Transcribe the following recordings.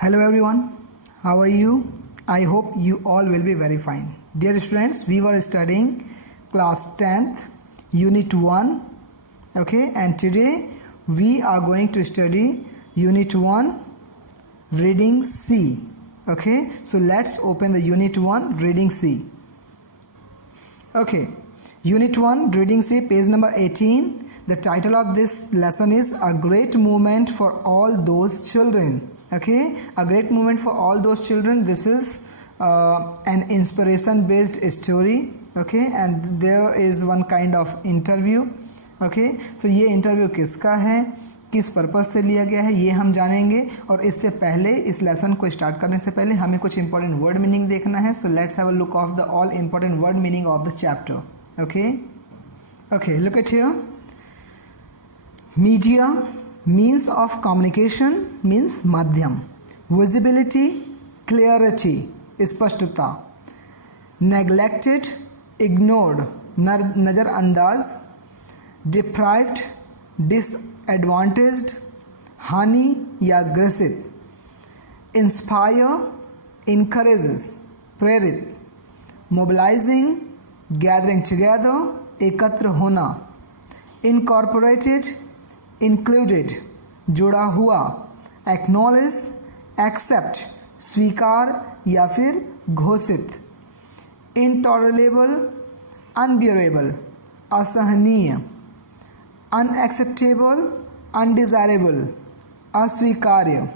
Hello everyone, how are you? I hope you all will be very fine. Dear students, we were studying class 10th, unit 1, okay, and today we are going to study unit 1, reading C, okay. So let's open the unit 1, reading C. Okay, unit 1, reading C, page number 18. The title of this lesson is A Great Movement for All Those Children. Okay, a great movement for all those children. This is an inspiration based story. Okay, and there is one kind of interview. Okay, so ये interview किसका है, किस purpose से लिया गया है, ये हम जानेंगे. और इससे पहले, इस लेसन को स्टार्ट करने से पहले हमें कुछ इंपॉर्टेंट वर्ड मीनिंग देखना है. So let's have a look of the all important word meaning of the chapter. Okay, look at here. Media, means of communication means माध्यम. visibility, clarity, स्पष्टता. neglected, ignored, नज़रअंदाज. deprived, disadvantaged, हानि या ग्रसित. inspire, encourages, प्रेरित. mobilizing, gathering together, एकत्र होना. incorporated, included, जुड़ा हुआ. acknowledge, accept, स्वीकार या फिर घोषित. intolerable, unbearable, असहनीय. unacceptable, undesirable, अस्वीकार्य.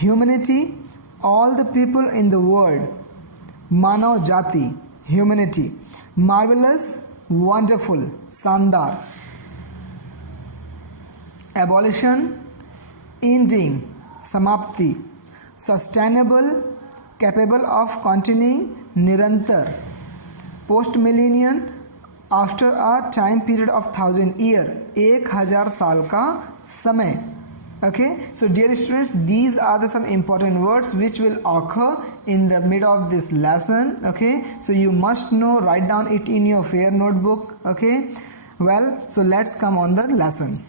humanity, all the people in the world, मानव जाति, humanity. marvelous, wonderful, शानदार. abolition, ending, समाप्ति. sustainable, capable of continuing, निरंतर. post millennium, after a time period of 1000 year, 1000 साल का समय. Okay, so dear students, these are the some important words which will occur in the mid of this lesson. Okay, so you must know, write down it in your fair notebook. Okay, well, so let's come on the lesson.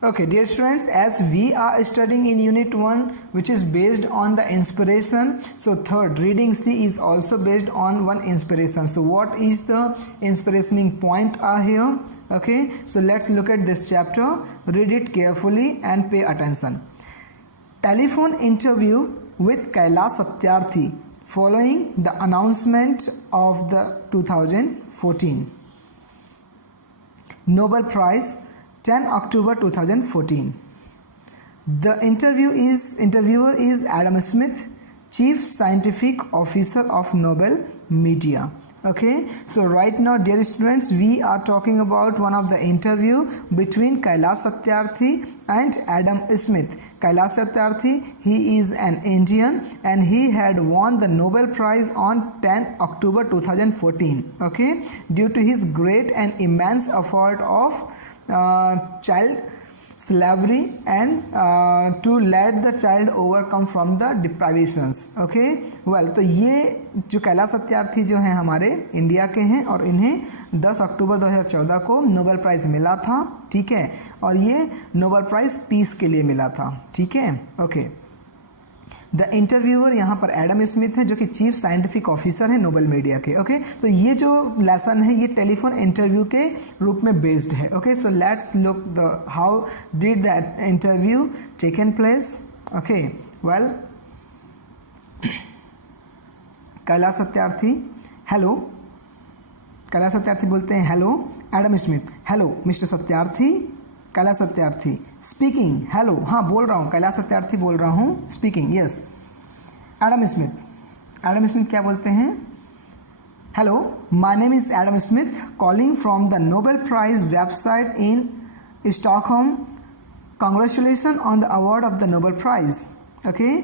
Okay, dear students, as we are studying in unit 1, which is based on the inspiration, so third, reading C is also based on one inspiration. So what is the inspirationing point are here? Okay, so let's look at this chapter, read it carefully and pay attention. Telephone interview with Kailash Satyarthi following the announcement of the 2014 Nobel Prize, 10 October 2014. The interviewer is Adam Smith, Chief Scientific Officer of Nobel Media. Okay, so right now, dear students, we are talking about one of the interview between Kailash Satyarthi and Adam Smith. Kailash Satyarthi, he is an Indian and he had won the Nobel Prize on 10 October 2014. Okay, due to his great and immense effort of child slavery and to let the child overcome from the deprivations. Okay, well, तो ये जो कैलाश सत्यार्थी जो हैं हमारे India के हैं और इन्हें 10 अक्टूबर 2014 को नोबेल प्राइज़ मिला था. ठीक है, और ये नोबेल प्राइज़ पीस के लिए मिला था. ठीक है, ओके. द इंटरव्यूअर यहाँ पर एडम स्मिथ है जो कि चीफ साइंटिफिक ऑफिसर है नोबेल मीडिया के. ओके, तो ये जो लेसन है ये टेलीफोन इंटरव्यू के रूप में बेस्ड है. Okay, so let's look the how did that interview taken place. Okay, well, Kailash Satyarthi, hello. Kailash Satyarthi बोलते हैं hello. Adam Smith, hello mister Satyarthi. Kailash Satyarthi, speaking, hello, हाँ बोल रहा हूँ. कैलाश सत्यार्थी बोल रहा हूँ, स्पीकिंग, यस. एडम स्मिथ क्या बोलते हैं? Hello, my name is Adam Smith, calling from the Nobel prize website in Stockholm. Congratulations on the award of the Nobel Prize. Okay,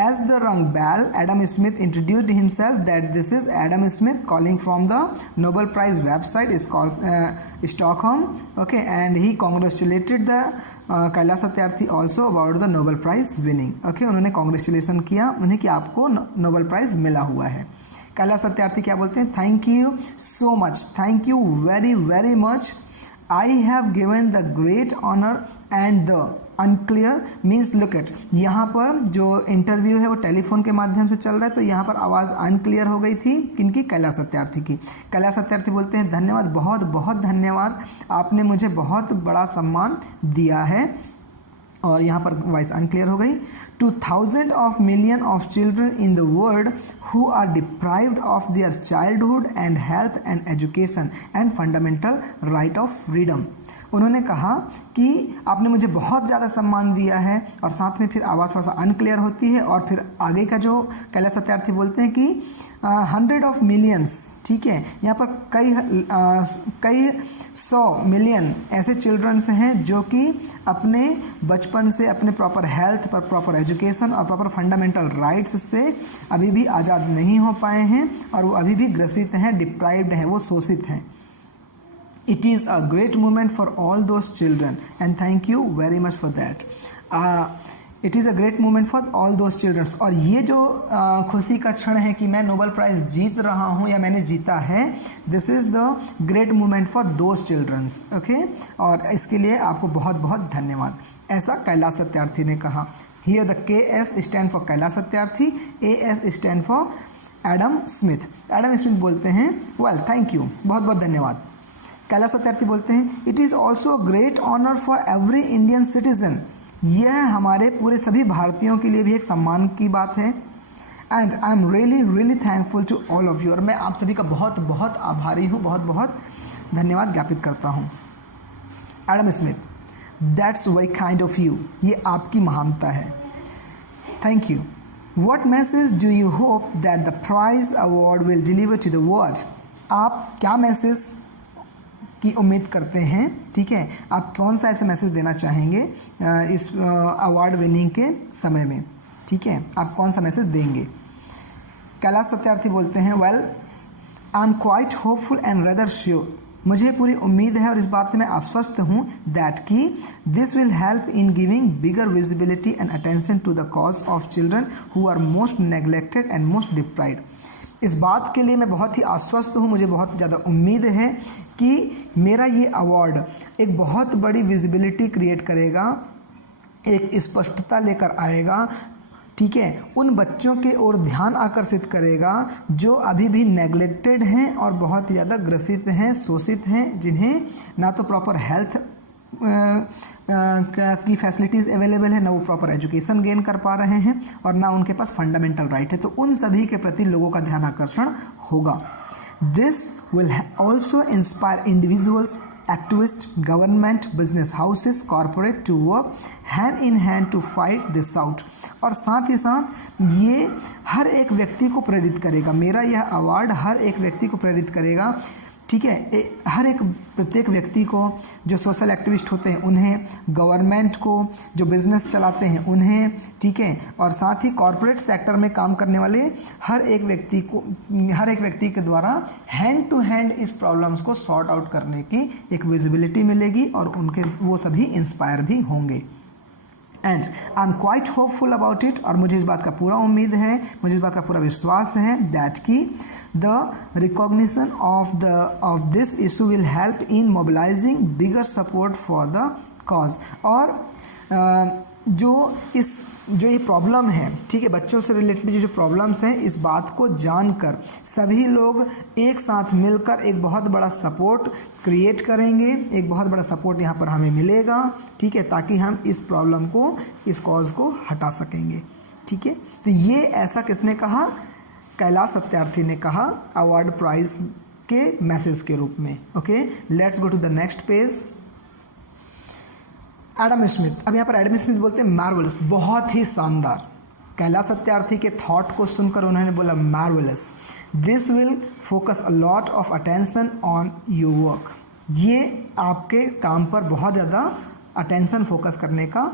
as the rung bell, Adam Smith introduced himself that this is Adam Smith calling from the Nobel Prize website is called Stockholm. Okay, and he congratulated the Kailash Satyarthi also about the Nobel Prize winning. Okay, उन्होंने congratulation किया उन्हें कि आपको Nobel Prize मिला हुआ है. कैलाश सत्यार्थी क्या बोलते हैं? Thank you so much, thank you very very much. I have given the great honor and the unclear means look at, यहाँ पर जो इंटरव्यू है वो टेलीफोन के माध्यम से चल रहा है, तो यहाँ पर आवाज़ अनक्लियर हो गई थी किनकी, कैलाश सत्यार्थी की। कैलाश सत्यार्थी बोलते हैं धन्यवाद, बहुत बहुत धन्यवाद, आपने मुझे बहुत बड़ा सम्मान दिया है, और यहाँ पर वॉइस अनक्लियर हो गई। 2000 of million of children in the world who are deprived of their childhood and health and education and fundamental right of freedom. उन्होंने कहा कि आपने मुझे बहुत ज़्यादा सम्मान दिया है, और साथ में फिर आवाज़ थोड़ा सा अनक्लियर होती है, और फिर आगे का जो कैलाश सत्यार्थी बोलते हैं कि 100 ऑफ मिलियंस, ठीक है, यहाँ पर कई 100 मिलियन ऐसे चिल्ड्रंस हैं जो कि अपने बचपन से अपने प्रॉपर हेल्थ पर, प्रॉपर एजुकेशन और प्रॉपर फंडामेंटल राइट्स से अभी भी आज़ाद नहीं हो पाए हैं, और वो अभी भी ग्रसित हैं, डिप्राइव्ड हैं, वो शोषित हैं। It is a great moment for all those children and thank you very much for that. It is a great moment for all those children. और ये जो खुशी का क्षण है कि मैं नोबेल प्राइज़ जीत रहा हूँ या मैंने जीता है, this is the great moment for those childrens, okay. और इसके लिए आपको बहुत बहुत धन्यवाद, ऐसा कैलाश सत्यार्थी ने कहा। Here the KS stand for Kailash Satyarthi, AS stand for Adam Smith. Adam Smith बोलते हैं वेल थैंक यू, बहुत बहुत धन्यवाद। कैलाश सत्यार्थी बोलते हैं it is also great honour for every Indian citizen, यह हमारे पूरे सभी भारतीयों के लिए भी एक सम्मान की बात है। And I am really really thankful to all of you, और मैं आप सभी का बहुत बहुत आभारी हूँ, बहुत बहुत धन्यवाद ज्ञापित करता हूँ। Adam Smith, that's very kind of you, ये आपकी महानता है, thank you. What message do you hope that the prize award will deliver to the world, आप क्या मैसेज की उम्मीद करते हैं, ठीक है, आप कौन सा ऐसे मैसेज देना चाहेंगे इस अवार्ड विनिंग के समय में, ठीक है, आप कौन सा मैसेज देंगे। कैलाश सत्यार्थी बोलते हैं well I am quite hopeful and rather sure, मुझे पूरी उम्मीद है और इस बात से मैं आश्वस्त हूँ दैट कि this will help in giving bigger visibility and attention to the cause of children who are most neglected and most deprived. इस बात के लिए मैं बहुत ही आश्वस्त हूँ, मुझे बहुत ज़्यादा उम्मीद है कि मेरा ये अवार्ड एक बहुत बड़ी विजिबिलिटी क्रिएट करेगा, एक स्पष्टता लेकर आएगा, ठीक है, उन बच्चों के ओर ध्यान आकर्षित करेगा जो अभी भी नेग्लेक्टेड हैं और बहुत ज़्यादा ग्रसित हैं, शोषित हैं, जिन्हें ना तो प्रॉपर हेल्थ की फैसिलिटीज़ अवेलेबल है, ना वो प्रॉपर एजुकेशन गेन कर पा रहे हैं, और ना उनके पास फंडामेंटल राइट है, तो उन सभी के प्रति लोगों का ध्यान आकर्षण होगा। This will also inspire individuals, activist, government, business houses, corporate to work hand in hand to fight this out, और साथ ही साथ ये हर एक व्यक्ति को प्रेरित करेगा, मेरा यह अवार्ड हर एक व्यक्ति को प्रेरित करेगा, ठीक है, हर एक प्रत्येक व्यक्ति को, जो सोशल एक्टिविस्ट होते हैं उन्हें, गवर्नमेंट को, जो बिजनेस चलाते हैं उन्हें, ठीक है, और साथ ही कॉरपोरेट सेक्टर में काम करने वाले हर एक व्यक्ति के द्वारा हैंड टू हैंड इस प्रॉब्लम्स को सॉर्ट आउट करने की एक विजिबिलिटी मिलेगी, और उनके वो सभी इंस्पायर भी होंगे। And I am quite hopeful about it, और मुझे इस बात का पूरा उम्मीद है, मुझे इस बात का पूरा विश्वास है दैट कि the recognition of this issue will help in mobilising bigger support for the cause. और जो ये प्रॉब्लम है, ठीक है, बच्चों से रिलेटेड जो प्रॉब्लम्स हैं, इस बात को जानकर सभी लोग एक साथ मिलकर एक बहुत बड़ा सपोर्ट क्रिएट करेंगे, एक बहुत बड़ा सपोर्ट यहाँ पर हमें मिलेगा, ठीक है, ताकि हम इस प्रॉब्लम को, इस कॉज को हटा सकेंगे, ठीक है। तो ये ऐसा किसने कहा, कैलाश सत्यार्थी ने कहा अवार्ड प्राइज के मैसेज के रूप में। Okay, let's go to the next page. Adam Smith, अब यहाँ पर एडम स्मिथ बोलते हैं मार्वलस, बहुत ही शानदार। कैलाश सत्यार्थी के थॉट को सुनकर उन्होंने बोला marvellous, this will focus a lot of attention on your work, ये आपके काम पर बहुत ज़्यादा अटेंशन फोकस करने का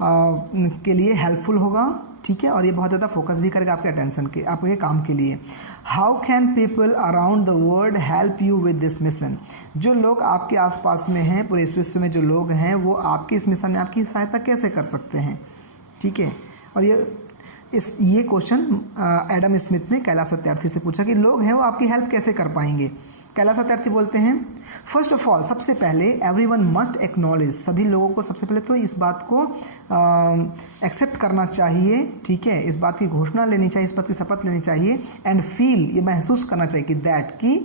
के लिए हेल्पफुल होगा, ठीक है, और ये बहुत ज़्यादा फोकस भी करेगा आपके अटेंशन के, आपके काम के लिए। How can people around the world help you with this mission, जो लोग आपके आसपास में हैं, पूरे इस विश्व में जो लोग हैं, वो आपके इस मिशन में आपकी सहायता कैसे कर सकते हैं, ठीक है। और ये क्वेश्चन एडम स्मिथ ने कैलाश सत्यार्थी से पूछा कि लोग हैं वो आपकी हेल्प कैसे कर पाएंगे, कैलाश सत्यार्थी बोलते हैं फर्स्ट ऑफ ऑल, सबसे पहले एवरीवन मस्ट एक्नॉलेज, सभी लोगों को सबसे पहले तो इस बात को एक्सेप्ट करना चाहिए, ठीक है, इस बात की घोषणा लेनी चाहिए, इस बात की शपथ लेनी चाहिए, एंड फील, ये महसूस करना चाहिए कि दैट कि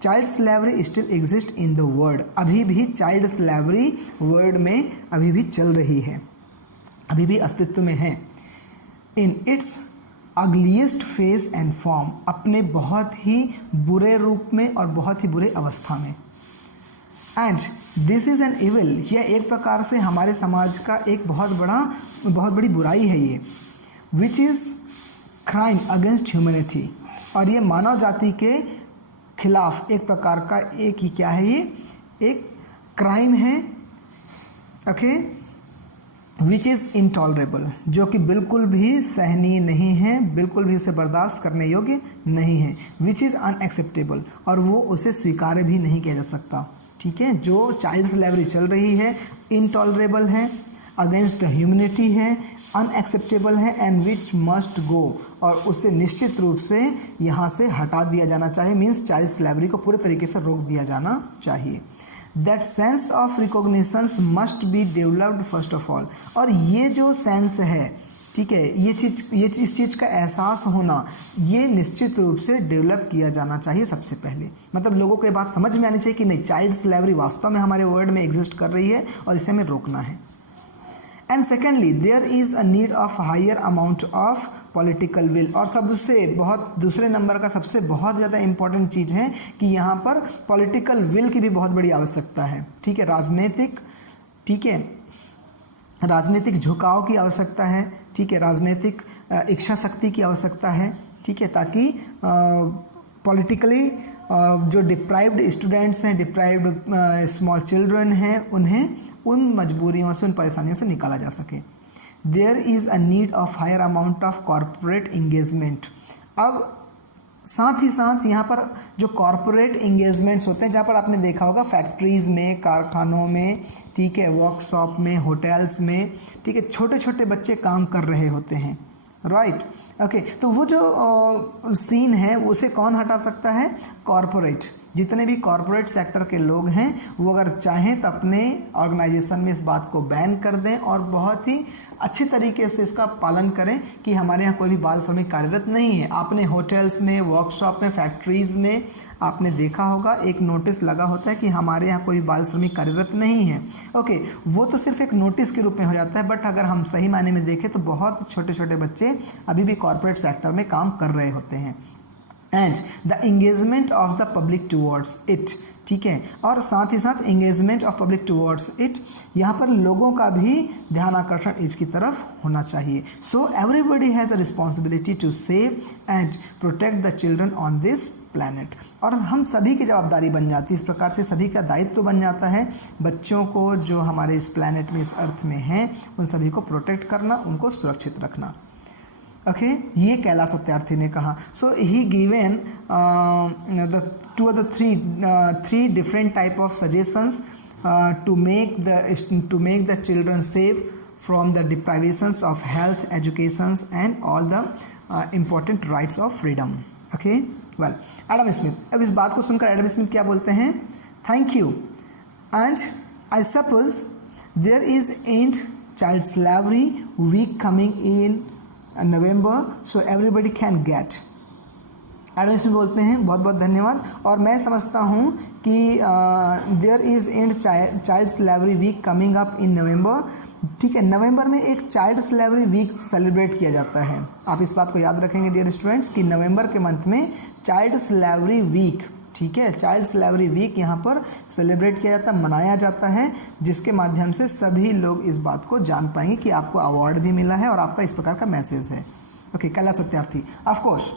child slavery still exist in the world, अभी भी चाइल्ड स्लेवरी वर्ल्ड में अभी भी चल रही है, अभी भी अस्तित्व में है। In its ugliest face and form, अपने बहुत ही बुरे रूप में और बहुत ही बुरे अवस्था में। And this is an evil, यह एक प्रकार से हमारे समाज का एक बहुत बड़ी बुराई है ये, which is crime against humanity, और ये मानव जाति के खिलाफ एक प्रकार का एक ही क्या है, ये एक क्राइम है, ओके, विच इज़ इंटॉलरेबल, जो कि बिल्कुल भी सहनीय नहीं है, बिल्कुल भी उसे बर्दाश्त करने योग्य नहीं है, विच इज़ अनएक्सेप्टेबल, और वो उसे स्वीकार्य भी नहीं किया जा सकता, ठीक है। जो चाइल्ड स्लेवरी चल रही है इंटॉलरेबल है, अगेंस्ट द ह्यूमैनिटी है, अनएक्सेप्टेबल है, एंड विच मस्ट गो, और उसे निश्चित रूप से यहाँ से हटा दिया जाना चाहिए, मीन्स चाइल्ड स्लेवरी को पूरे तरीके से रोक दिया जाना चाहिए। That sense of recognitions must be developed first of all, और ये जो सेंस है, ठीक है, इस चीज़ का एहसास होना, ये निश्चित रूप से डेवलप किया जाना चाहिए सबसे पहले, मतलब लोगों को ये बात समझ में आनी चाहिए कि नहीं, चाइल्ड स्लेवरी वास्तव में हमारे वर्ल्ड में एग्जिस्ट कर रही है और इसे हमें रोकना है। And secondly there is a need of higher amount of political will, और सबसे बहुत दूसरे नंबर का सबसे बहुत ज़्यादा इंपॉर्टेंट चीज़ है कि यहाँ पर पॉलिटिकल विल की भी बहुत बड़ी आवश्यकता है, ठीक है, राजनीतिक, ठीक है, राजनीतिक झुकाव की आवश्यकता है, ठीक है, राजनीतिक इच्छा शक्ति की आवश्यकता है, ठीक है, ताकि पॉलिटिकली जो डिप्राइव्ड स्टूडेंट्स हैं, डिप्राइव्ड स्मॉल चिल्ड्रन हैं, उन्हें उन मजबूरियों से, उन परेशानियों से निकाला जा सके। There is a need of higher amount of corporate engagement, अब साथ ही साथ यहाँ पर जो कॉरपोरेट इंगेजमेंट्स होते हैं, जहाँ पर आपने देखा होगा फैक्ट्रीज़ में, कारखानों में, ठीक है, वर्कशॉप में, होटल्स में, ठीक है, छोटे छोटे बच्चे काम कर रहे होते हैं, राइट, ओके, तो वो जो सीन है उसे कौन हटा सकता है, कॉरपोरेट, जितने भी कॉरपोरेट सेक्टर के लोग हैं वो अगर चाहें तो अपने ऑर्गेनाइजेशन में इस बात को बैन कर दें और बहुत ही अच्छी तरीके से इसका पालन करें कि हमारे यहाँ कोई भी बाल श्रमिक कार्यरत नहीं है। आपने होटल्स में, वर्कशॉप में, फैक्ट्रीज़ में आपने देखा होगा एक नोटिस लगा होता है कि हमारे यहाँ कोई बाल श्रमिक कार्यरत नहीं है, ओके, वो तो सिर्फ एक नोटिस के रूप में हो जाता है, बट अगर हम सही मायने में देखें तो बहुत छोटे छोटे बच्चे अभी भी कॉरपोरेट सेक्टर में काम कर रहे होते हैं। And the engagement of the public towards it, ठीक है, और साथ ही साथ engagement of public towards it, यहाँ पर लोगों का भी ध्यान आकर्षण इसकी तरफ होना चाहिए। So everybody has a responsibility to save and protect the children on this planet, और हम सभी की जवाबदारी बन जाती है, इस प्रकार से सभी का दायित्व तो बन जाता है बच्चों को जो हमारे इस प्लैनेट में, इस अर्थ में हैं, उन सभी को प्रोटेक्ट करना, उनको सुरक्षित रखना, ओके, ये कैलाश सत्यार्थी ने कहा। So he given the two of the three different type of suggestions to make the children safe from the deprivations of health, educations and all the important rights of freedom, okay, well, Adam Smith, अब इस बात को सुनकर Adam Smith क्या बोलते हैं, thank you, and I suppose there is end child slavery week coming in November, so everybody can get। Adam Smith बोलते हैं बहुत बहुत धन्यवाद, और मैं समझता हूँ कि there is and child slavery week coming up in November, ठीक है, नवंबर में एक चाइल्ड स्लेवरी वीक सेलिब्रेट किया जाता है। आप इस बात को याद रखेंगे डियर स्टूडेंट्स कि नवंबर के मंथ में चाइल्ड स्लेवरी वीक, ठीक है, चाइल्ड स्लेवरी वीक यहाँ पर सेलिब्रेट किया जाता है, मनाया जाता है, जिसके माध्यम से सभी लोग इस बात को जान पाएंगे कि आपको अवार्ड भी मिला है और आपका इस प्रकार का मैसेज है, okay. Kailash Satyarthi, of course,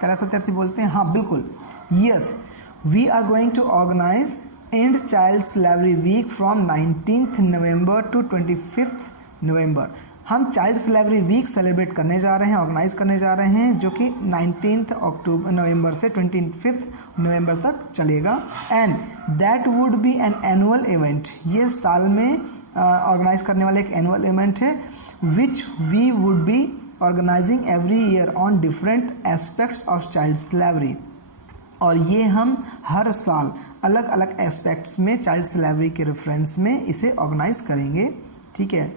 Kailash Satyarthi बोलते हैं हाँ बिल्कुल, yes, we are going to organize end child slavery week from 19th November to 25th November. हम चाइल्ड स्लेवरी वीक सेलिब्रेट करने जा रहे हैं, ऑर्गेनाइज करने जा रहे हैं, जो कि 19th नवंबर से 25th नवंबर तक चलेगा, and that would B an annual event, ये साल में ऑर्गेनाइज करने वाला एक एनुअल इवेंट है, which we would be organizing every year on different aspects of child slavery. और ये हम हर साल अलग अलग एस्पेक्ट्स में चाइल्ड स्लेवरी के रेफरेंस में इसे ऑर्गेनाइज करेंगे, ठीक है।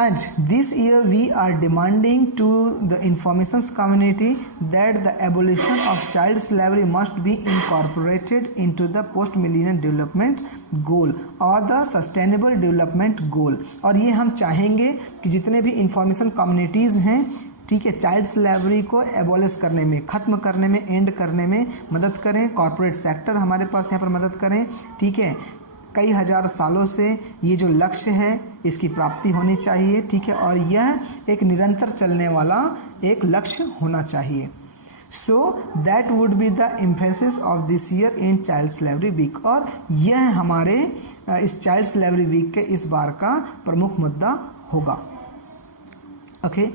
And this year we are demanding to the information community that the abolition of child slavery must be incorporated into the post-millennium development goal or the sustainable development goal। और ये हम चाहेंगे कि जितने भी इंफॉर्मेशन कम्युनिटीज़ हैं, ठीक है, चाइल्ड स्लेवरी को एबॉलिश करने में, ख़त्म करने में, एंड करने में मदद करें। कॉर्पोरेट सेक्टर हमारे पास यहाँ पर मदद करें, ठीक है। कई हजार सालों से ये जो लक्ष्य है इसकी प्राप्ति होनी चाहिए, ठीक है, और यह एक निरंतर चलने वाला एक लक्ष्य होना चाहिए। So that would be the emphasis of this year in child slavery week. और यह हमारे इस चाइल्ड स्लेवरी वीक के इस बार का प्रमुख मुद्दा होगा। Okay,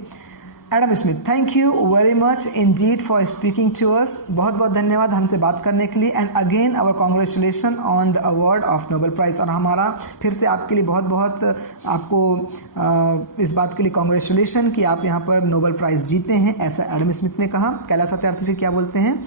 Adam Smith, thank you very much indeed for speaking to us. बहुत बहुत धन्यवाद हमसे बात करने के लिए। And again our congratulation on the award of Nobel prize. और हमारा फिर से आपके लिए बहुत बहुत आपको इस बात के लिए कॉन्ग्रेचुलेशन कि आप यहाँ पर नोबेल प्राइज़ जीते हैं, ऐसा एडम स्मिथ ने कहा। कैलाश सत्यार्थी फिर क्या बोलते हैं?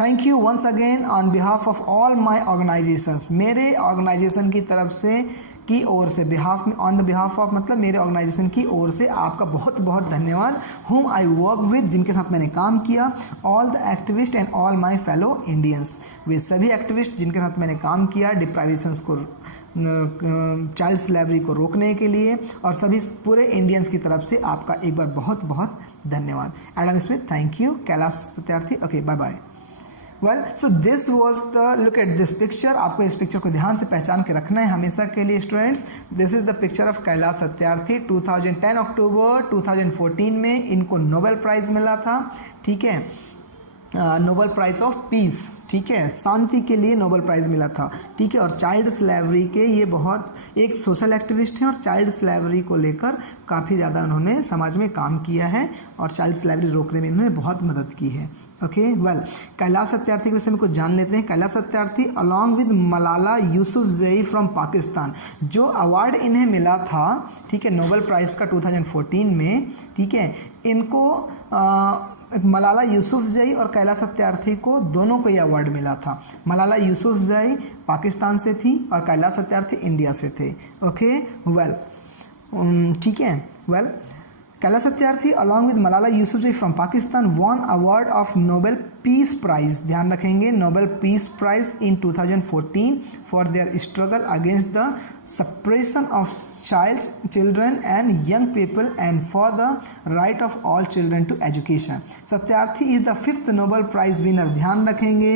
Thank you once again on behalf of all my organizations. मेरे ऑर्गेनाइजेशन की तरफ से की ओर से, बिहाफ में ऑन द बिहाफ ऑफ मतलब मेरे ऑर्गेनाइजेशन की ओर से आपका बहुत बहुत धन्यवाद। हुम आई वर्क विद, जिनके साथ मैंने काम किया। All the activist and all my fellow Indians, वे सभी एक्टिविस्ट जिनके साथ मैंने काम किया डिप्राइवेशंस को, चाइल्ड स्लेवरी को रोकने के लिए, और सभी पूरे इंडियंस की तरफ से आपका एक बार बहुत बहुत धन्यवाद। Adam Smith, thank you. Kailash Satyarthi, okay, bye bye. Well, so this was the look at this picture. आपको इस पिक्चर को ध्यान से पहचान के रखना है हमेशा के लिए students. This is the picture of Kailash Satyarthi. 2010 अक्टूबर 2014 में इनको नोबेल प्राइज मिला था, ठीक है, नोबेल प्राइज ऑफ पीस, ठीक है, शांति के लिए नोबेल प्राइज मिला था, ठीक है। और चाइल्ड स्लेवरी के ये बहुत एक सोशल एक्टिविस्ट हैं और चाइल्ड स्लेवरी को लेकर काफ़ी ज़्यादा उन्होंने समाज में काम किया है और चाइल्ड स्लेवरी रोकने में उन्होंने बहुत मदद की है। ओके, वेल, कैलाश सत्यार्थी के विषय में कुछ जान लेते हैं। Kailash Satyarthi along with Malala Yousafzai from Pakistan, जो अवार्ड इन्हें मिला था, ठीक है, नोबेल प्राइज का 2014 में, ठीक है, इनको मलाला यूसुफजई और कैलाश सत्यार्थी को दोनों को ये अवार्ड मिला था। मलाला यूसुफजई पाकिस्तान से थी और कैलाश सत्यार्थी इंडिया से थे। ओके, वेल, ठीक है, well, Kailash Satyarthi along with Malala Yousafzai from Pakistan won award of Nobel piece prize, ध्यान रखेंगे, Nobel piece prize in 2014 for their struggle against the suppression of children and young people and for the right of all children to education। Satyarthi is the 5th Nobel Prize winner। ध्यान रखेंगे,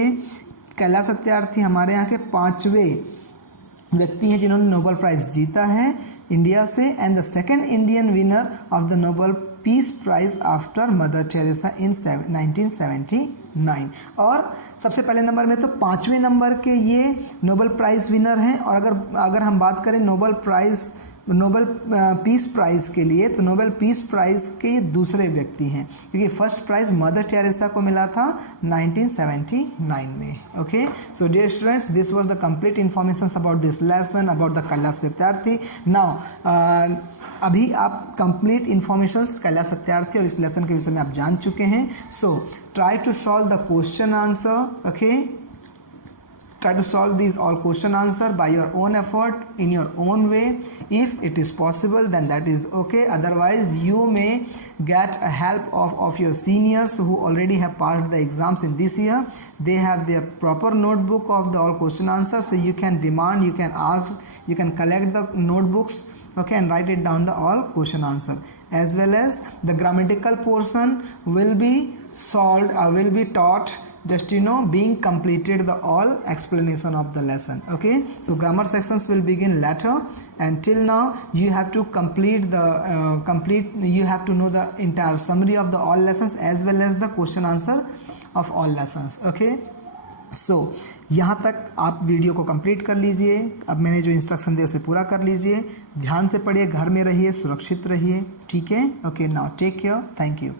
कैलाश सत्यार्थी हमारे यहाँ के 5वें व्यक्ति हैं जिन्होंने नोबेल प्राइज जीता है इंडिया से, and the second Indian winner of the Nobel piece Prize after Mother Teresa in 1979। और सबसे पहले नंबर में तो 5वें नंबर के ये नोबेल प्राइज़ विनर हैं। और अगर हम बात करें नोबेल पीस प्राइज़ के लिए, तो नोबेल पीस प्राइज़ के दूसरे व्यक्ति हैं, क्योंकि फर्स्ट प्राइज़ मदर टेरेसा को मिला था 1979 में। Okay, so dear students, this was the complete information about this lesson about the Kailash Satyarthi. Now अभी आप कंप्लीट इन्फॉर्मेशन कैलाश सत्यार्थी और इस लेसन के विषय में आप जान चुके हैं। So try to solve the question answer, okay, try to solve these all question answer by your own effort in your own way. If it is possible, then that is okay. Otherwise you may get a help of your seniors who already have passed the exams in this year. They have their proper notebook of the all question answers, so you can demand, you can ask, you can collect the notebooks, okay, and write it down the all question answer, as well as the grammatical portion will be solved or will be taught, just being completed the all explanation of the lesson. Okay, so grammar sections will begin later, and till now you have to complete the you have to know the entire summary of the all lessons as well as the question answer of all lessons. Okay, सो यहाँ तक आप video को complete कर लीजिए। अब मैंने जो instruction दिया उसे पूरा कर लीजिए, ध्यान से पढ़िए, घर में रहिए, सुरक्षित रहिए, ठीक है। Okay, now take care, thank you.